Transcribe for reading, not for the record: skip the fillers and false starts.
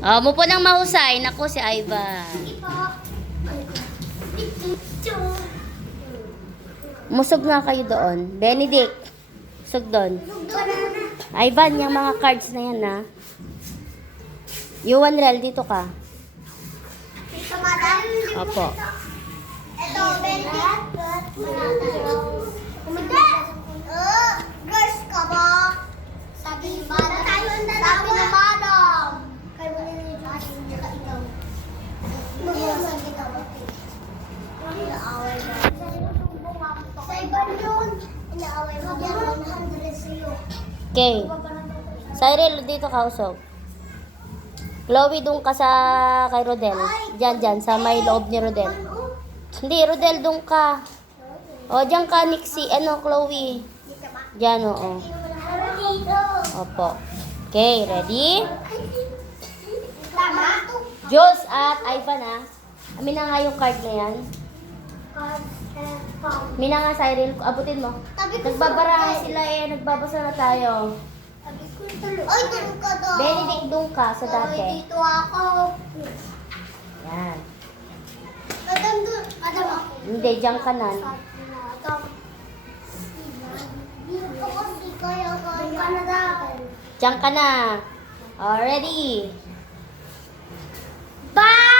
Oh, mupo ng mahusay. Naku, si Ivan. Musog nga kayo doon. Benedict. Musog doon. Ivan, yung mga cards na yan, ha? Yuan Rel, dito ka. Opo. Ito, Benedict. Girls ka ba? Sabi ni Madam. Sabi ni Madam. Kaya mo nila yung asin niya ka ikaw. Mag-iwasan kita ba? Inaaway na. Sa iba yun. Inaaway mo. Yan 100 sa'yo. Okay. Cyril, dito ka, usog. Chloe, doon ka sa kay Rodel. Diyan, sa may loob ni Rodel. Hindi, Rodel, doon ka. O, diyan ka, Nixie. Chloe. Diyan, oo. Opo. Okay, ready? Jules at Ivan, ha? Amin na nga yung card na yan. Amin na nga, Cyril. Abutin mo. Nagbabara sila nagbabasa na tayo. Oy, tulog ka doon. Benedict, doon ka sa dati. Dito ako. Yan. Madam doon. Madam ako. Hindi, diyan ka na. Madam. Dito kasi kaya Canada. Diyan ka na. Ready? Bye!